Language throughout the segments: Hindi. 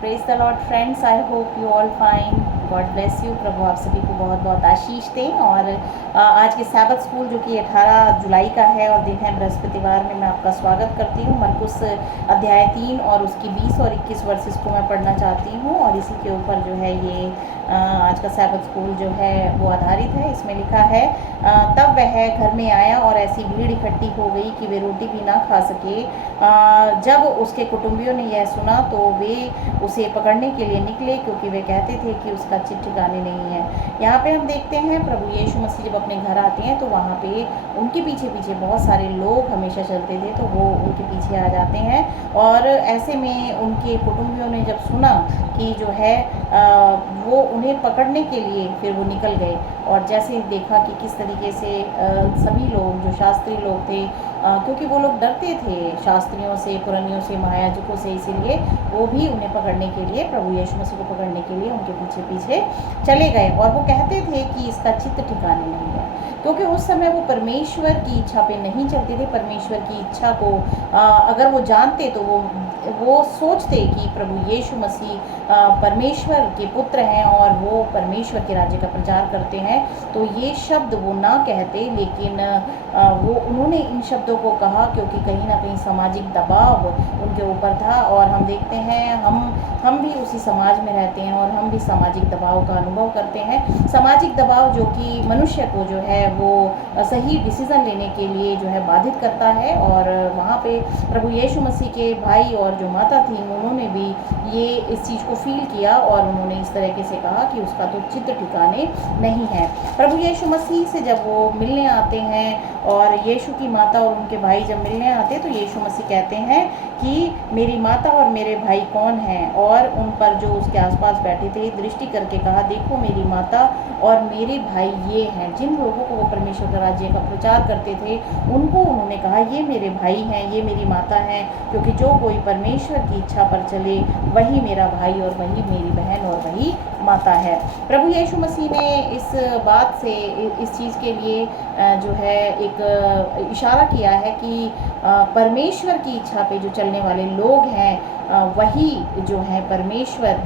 Praise the Lord friends, I hope you all fine. God bless you. प्रभु आप सभी को बहुत बहुत आशीष दें। और आज के सैबत स्कूल जो कि 18 जुलाई का है और दिन है बृहस्पतिवार में मैं आपका स्वागत करती हूँ। मरकुस अध्याय 3 और उसकी 20 और 21 वर्सेस को मैं पढ़ना चाहती हूँ और इसी के ऊपर जो है ये आज का सैबत स्कूल जो है वो आधारित है। इसमें लिखा है, तब वह घर में आया और ऐसी भीड़ इकट्ठी हो गई कि वे रोटी भी ना खा सके। जब उसके कुटुंबियों ने यह सुना तो वे उसे पकड़ने के लिए निकले, क्योंकि वे कहते थे कि उसका चिट ठिकाने नहीं है। यहाँ पे हम देखते हैं प्रभु यीशु मसीह जब अपने घर आते हैं तो वहाँ पे उनके पीछे पीछे बहुत सारे लोग हमेशा चलते थे, तो वो उनके पीछे आ जाते हैं। और ऐसे में उनके कुटुंबियों ने जब सुना कि जो है वो उन्हें पकड़ने के लिए फिर वो निकल गए। और जैसे ही देखा कि किस तरीके से सभी लोग जो शास्त्री लोग थे, क्योंकि वो लोग डरते थे शास्त्रियों से, पुरानियों से, महायाजकों से, इसीलिए वो भी उन्हें पकड़ने के लिए, प्रभु यीशु मसीह को पकड़ने के लिए उनके पीछे पीछे चले गए। और वो कहते थे कि इसका चित्त ठिकाने नहीं है, क्योंकि उस समय वो परमेश्वर की इच्छा पे नहीं चलते थे। परमेश्वर की इच्छा को अगर वो जानते तो वो सोचते कि प्रभु यीशु मसीह परमेश्वर के पुत्र हैं और वो परमेश्वर के राज्य का प्रचार करते हैं, तो ये शब्द वो ना कहते। लेकिन वो उन्होंने इन शब्दों को कहा क्योंकि कहीं ना कहीं सामाजिक दबाव उनके ऊपर था। और हम देखते हैं हम भी उसी समाज में रहते हैं और हम भी सामाजिक दबाव का अनुभव करते हैं। सामाजिक दबाव जो कि मनुष्य को जो है वो सही डिसीज़न लेने के लिए जो है बाधित करता है। और वहाँ पे प्रभु यीशु मसीह के भाई और जो माता थी उन्होंने भी ये इस चीज़ को फील किया और उन्होंने इस तरीके से कहा कि उसका तो चित्त ठिकाने नहीं है। प्रभु यीशु मसीह से जब वो मिलने आते हैं और यीशु की माता और उनके भाई जब मिलने आते हैं तो यीशु मसीह कहते हैं कि मेरी माता और मेरे भाई कौन हैं। और उन पर जो उसके आसपास बैठे थे दृष्टि करके कहा, देखो मेरी माता और मेरे भाई ये हैं। जिन लोगों को वो परमेश्वर का राज्य का प्रचार करते थे उनको उन्होंने कहा ये मेरे भाई हैं, ये मेरी माता हैं, क्योंकि जो कोई परमेश्वर की इच्छा पर चले वही मेरा भाई और वही मेरी बहन और वही माता है। प्रभु यीशु मसीह ने इस बात से, इस चीज़ के लिए जो है एक इशारा किया है कि परमेश्वर की इच्छा पे जो चलने वाले लोग हैं वही जो है परमेश्वर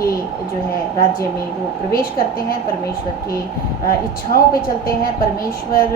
के जो है राज्य में वो प्रवेश करते हैं, परमेश्वर के इच्छाओं पे चलते हैं। परमेश्वर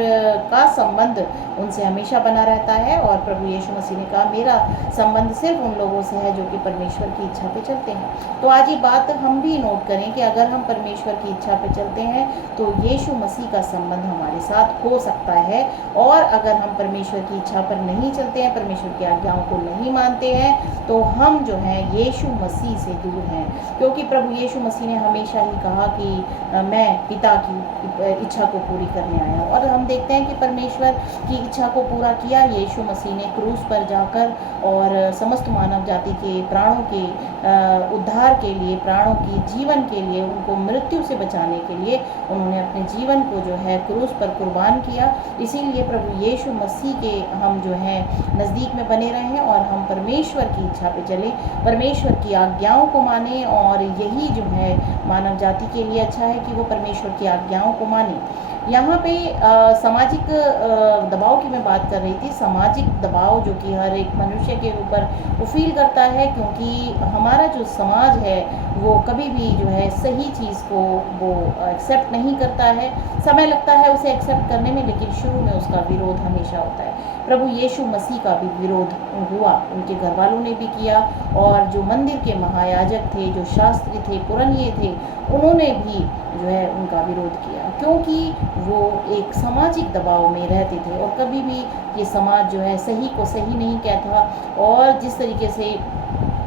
का संबंध उनसे हमेशा बना रहता है। और प्रभु यीशु मसीह ने कहा मेरा संबंध सिर्फ उन लोगों से है जो कि परमेश्वर की इच्छा पे चलते हैं। तो आज ये बात हम भी नोट करें कि अगर हम परमेश्वर की इच्छा पे चलते हैं तो यीशु मसीह का संबंध हमारे साथ हो सकता है। और अगर हम परमेश्वर की इच्छा पर नहीं चलते हैं, परमेश्वर की आज्ञाओं को नहीं मानते हैं, तो हम जो हैं यीशु मसीह से दूर हैं। क्योंकि प्रभु यीशु मसीह ने हमेशा ही कहा कि मैं पिता की इच्छा को पूरी करने आया। और हम देखते हैं कि परमेश्वर की इच्छा को पूरा किया यीशु मसीह ने क्रूस पर जाकर, और समस्त मानव जाति के प्राणों के उद्धार के लिए, प्राणों की जीवन के लिए, उनको मृत्यु से बचाने के लिए उन्होंने अपने जीवन को जो है क्रूस पर कुर्बान किया। इसीलिए प्रभु यीशु मसीह के हम जो है नज़दीक में बने रहें और हम परमेश्वर की इच्छा पे चले, परमेश्वर की आज्ञाओं को माने। और यही जो है मानव जाति के लिए अच्छा है कि वो परमेश्वर की आज्ञाओं को माने। यहाँ पे सामाजिक दबाव की मैं बात कर रही थी। सामाजिक दबाव जो कि हर एक मनुष्य के ऊपर वो फील करता है, क्योंकि हमारा जो समाज है वो कभी भी जो है सही चीज़ को वो एक्सेप्ट नहीं करता है। समय लगता है उसे एक्सेप्ट करने में, लेकिन शुरू में उसका विरोध हमेशा होता है। प्रभु यीशु मसीह का भी विरोध हुआ, उनके घर वालों ने भी किया। और जो मंदिर के महायाजक थे, जो शास्त्री थे, पुरानिये थे, उन्होंने भी जो है उनका विरोध किया, क्योंकि वो एक सामाजिक दबाव में रहते थे। और कभी भी ये समाज जो है सही को सही नहीं कहता, और जिस तरीके से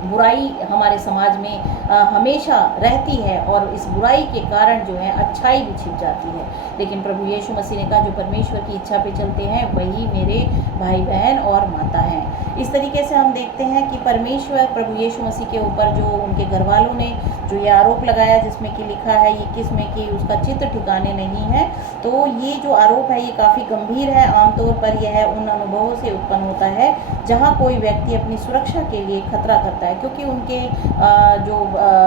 बुराई हमारे समाज में हमेशा रहती है और इस बुराई के कारण जो है अच्छाई भी छिप जाती है। लेकिन प्रभु यीशु मसीह ने कहा जो परमेश्वर की इच्छा पे चलते हैं वही मेरे भाई बहन और माता हैं। इस तरीके से हम देखते हैं कि परमेश्वर प्रभु यीशु मसीह के ऊपर जो उनके घर वालों ने जो ये आरोप लगाया, जिसमें कि लिखा है 21 में कि उसका चित्त ठिकाने नहीं है, तो ये जो आरोप है ये काफ़ी गंभीर है। आमतौर पर यह उन अनुभवों से उत्पन्न होता है जहाँ कोई व्यक्ति अपनी सुरक्षा के लिए खतरा करता है, क्योंकि उनके जो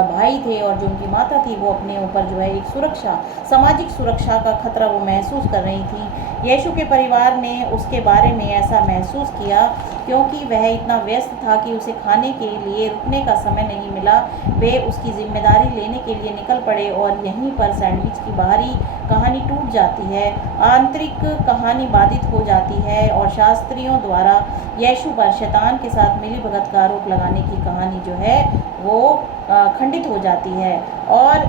भाई थे और जो उनकी माता थी वो अपने ऊपर जो है एक सुरक्षा, सामाजिक सुरक्षा का खतरा वो महसूस कर रही थी। यीशु के परिवार ने उसके बारे में ऐसा महसूस किया क्योंकि वह इतना व्यस्त था कि उसे खाने के लिए रुकने का समय नहीं मिला। वे उसकी जिम्मेदारी लेने के लिए निकल पड़े और यहीं पर सैंडविच की बाहरी कहानी टूट जाती है, आंतरिक कहानी बाधित हो जाती है और शास्त्रियों द्वारा यीशु पर शैतान के साथ मिलीभगत का आरोप लगाने की कहानी जो है वो खंडित हो जाती है। और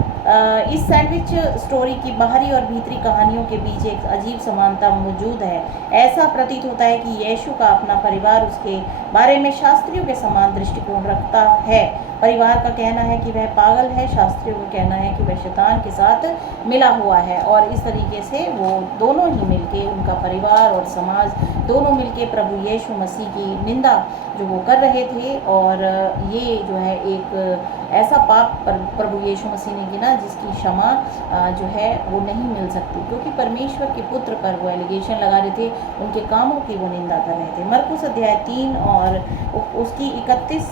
इस सैंडविच स्टोरी की बाहरी और भीतरी कहानियों के बीच एक अजीब समानता मौजूद है। ऐसा प्रतीत होता है कि यीशु का अपना परिवार उसके बारे में शास्त्रियों के समान दृष्टिकोण रखता है। परिवार का कहना है कि वह पागल है, शास्त्रियों का कहना है कि वह शैतान के साथ मिला हुआ है। और इस तरीके से वो दोनों ही मिलके, उनका परिवार और समाज दोनों मिलके प्रभु यीशु मसीह की निंदा जो वो कर रहे थे। और ये जो है एक ऐसा पाप प्रभु यीशु मसीह ने गिना जिसकी क्षमा जो है वो नहीं मिल सकती, क्योंकि परमेश्वर के पुत्र पर वो एलिगेशन लगा रहे थे, उनके कामों की वो निंदा कर रहे थे। मरकुस अध्याय 3 और उसकी 31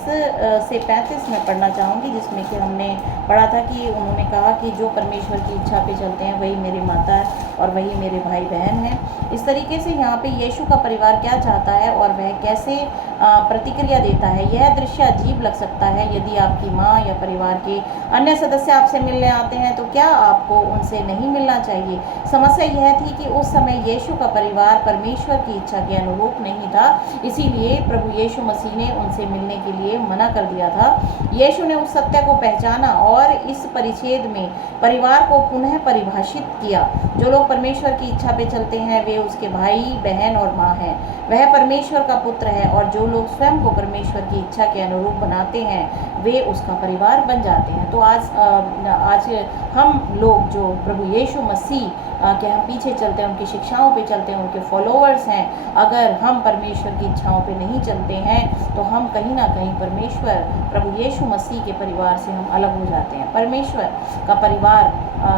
से 35 में पढ़ना चाहूँगी, जिसमें कि हमने पढ़ा था कि उन्होंने कहा कि जो परमेश्वर की इच्छा पे चलते हैं वही मेरी माता है और वही मेरे भाई बहन हैं। इस तरीके से यहाँ पे यीशु का परिवार क्या चाहता है और वह कैसे प्रतिक्रिया देता है, यह दृश्य अजीब लग सकता है। यदि आपकी माँ या परिवार के अन्य सदस्य आपसे मिलने आते हैं तो क्या आपको उनसे नहीं मिलना चाहिए? समस्या यह थी कि उस समय यीशु का परिवार परमेश्वर की इच्छा के अनुरूप नहीं था, इसीलिए प्रभु यीशु मसीह ने उनसे मिलने के लिए मना कर दिया था। यीशु ने उस सत्य को पहचाना और इस परिच्छेद में परिवार को पुनः परिभाषित किया। जो लोग परमेश्वर की इच्छा पे चलते हैं वे उसके भाई बहन और माँ हैं। वह परमेश्वर का पुत्र है और जो लोग स्वयं को परमेश्वर की इच्छा के अनुरूप बनाते हैं वे उसका परिवार बन जाते हैं। तो आज हम लोग जो प्रभु यीशु मसीह के हम पीछे चलते हैं, उनकी शिक्षाओं पे चलते हैं, उनके फॉलोअर्स हैं, अगर हम परमेश्वर की इच्छाओं पे नहीं चलते हैं तो हम कहीं ना कहीं परमेश्वर प्रभु यीशु मसीह के परिवार से हम अलग हो जाते हैं। परमेश्वर का परिवार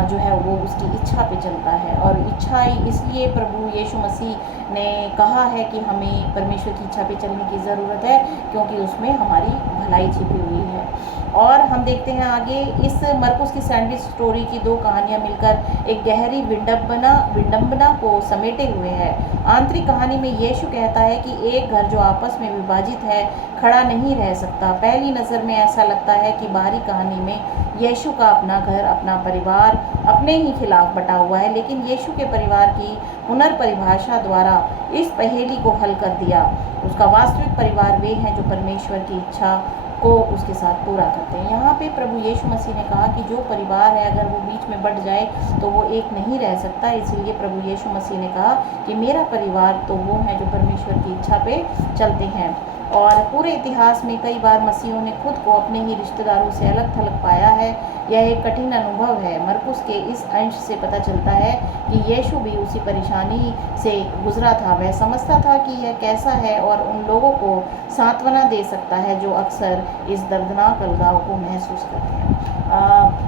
जो है वो उसकी इच्छा पे चलता है, और इच्छा इसलिए प्रभु यीशु मसीह ने कहा है कि हमें परमेश्वर की इच्छा पे चलने की ज़रूरत है, क्योंकि उसमें हमारी भलाई छिपी हुई है। और हम देखते हैं आगे, इस मरकुस की सैंडविच स्टोरी की दो कहानियां मिलकर एक गहरी विडंबना को समेटे हुए है। आंतरिक कहानी में यीशु कहता है कि एक घर जो आपस में विभाजित है खड़ा नहीं रह सकता। पहली नज़र में ऐसा लगता है कि बाहरी कहानी में यीशु का अपना घर, अपना परिवार अपने ही खिलाफ बटा हुआ है, लेकिन यीशु के परिवार की पुनर्परिभाषा द्वारा इस पहेली को हल कर दिया। उसका वास्तविक परिवार वे हैं जो परमेश्वर की इच्छा को उसके साथ पूरा करते हैं। यहाँ पे प्रभु यीशु मसीह ने कहा कि जो परिवार है अगर वो बीच में बट जाए तो वो एक नहीं रह सकता, इसलिए प्रभु यीशु मसीह ने कहा कि मेरा परिवार तो वो है जो परमेश्वर की इच्छा पे चलते हैं। और पूरे इतिहास में कई बार मसीहों ने खुद को अपने ही रिश्तेदारों से अलग थलग पाया है। यह एक कठिन अनुभव है। मरकुस के इस अंश से पता चलता है कि यीशु भी उसी परेशानी से गुजरा था। वह समझता था कि यह कैसा है और उन लोगों को सांत्वना दे सकता है जो अक्सर इस दर्दनाक अलगाव को महसूस करते हैं।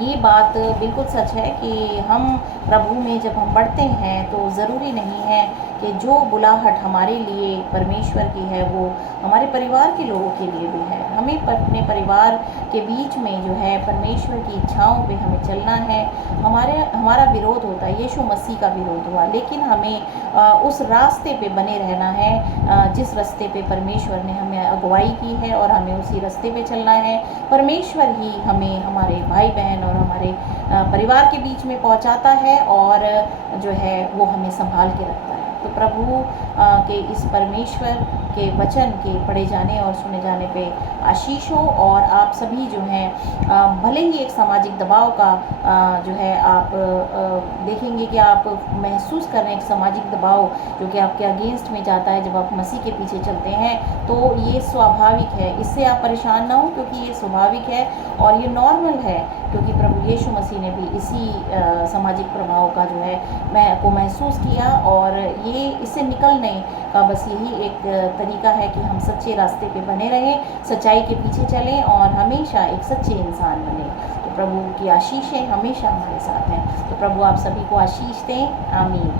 ये बात बिल्कुल सच है कि हम प्रभु में जब हम बढ़ते हैं तो ज़रूरी नहीं है कि जो बुलाहट हमारे लिए परमेश्वर की है वो हमारे परिवार के लोगों के लिए भी है। हमें अपने परिवार के बीच में जो है परमेश्वर की इच्छाओं पे हमें चलना है। हमारा विरोध होता है, यीशु मसीह का विरोध हुआ, लेकिन हमें उस रास्ते पे बने रहना है जिस रास्ते पे परमेश्वर ने हमें अगुवाई की है, और हमें उसी रास्ते पे चलना है। परमेश्वर ही हमें हमारे भाई बहन और हमारे परिवार के बीच में पहुंचाता है और जो है वो हमें संभाल के रखता है। तो प्रभु के इस परमेश्वर के वचन के पढ़े जाने और सुने जाने पे आशीष हो। और आप सभी जो हैं भले ही एक सामाजिक दबाव का जो है आप देखेंगे कि आप महसूस कर रहे हैं एक सामाजिक दबाव जो कि आपके अगेंस्ट में जाता है जब आप मसीह के पीछे चलते हैं, तो ये स्वाभाविक है। इससे आप परेशान ना हो, क्योंकि ये स्वाभाविक है और ये नॉर्मल है, क्योंकि प्रभु यीशु मसीह ने भी इसी सामाजिक प्रभाव का जो है को महसूस किया। और ये इससे निकलने का बस यही एक तरीका है कि हम सच्चे रास्ते पे बने रहें, सच्चाई के पीछे चलें और हमेशा एक सच्चे इंसान बने। तो प्रभु की आशीषें हमेशा हमारे साथ हैं। तो प्रभु आप सभी को आशीष दें। आमीन।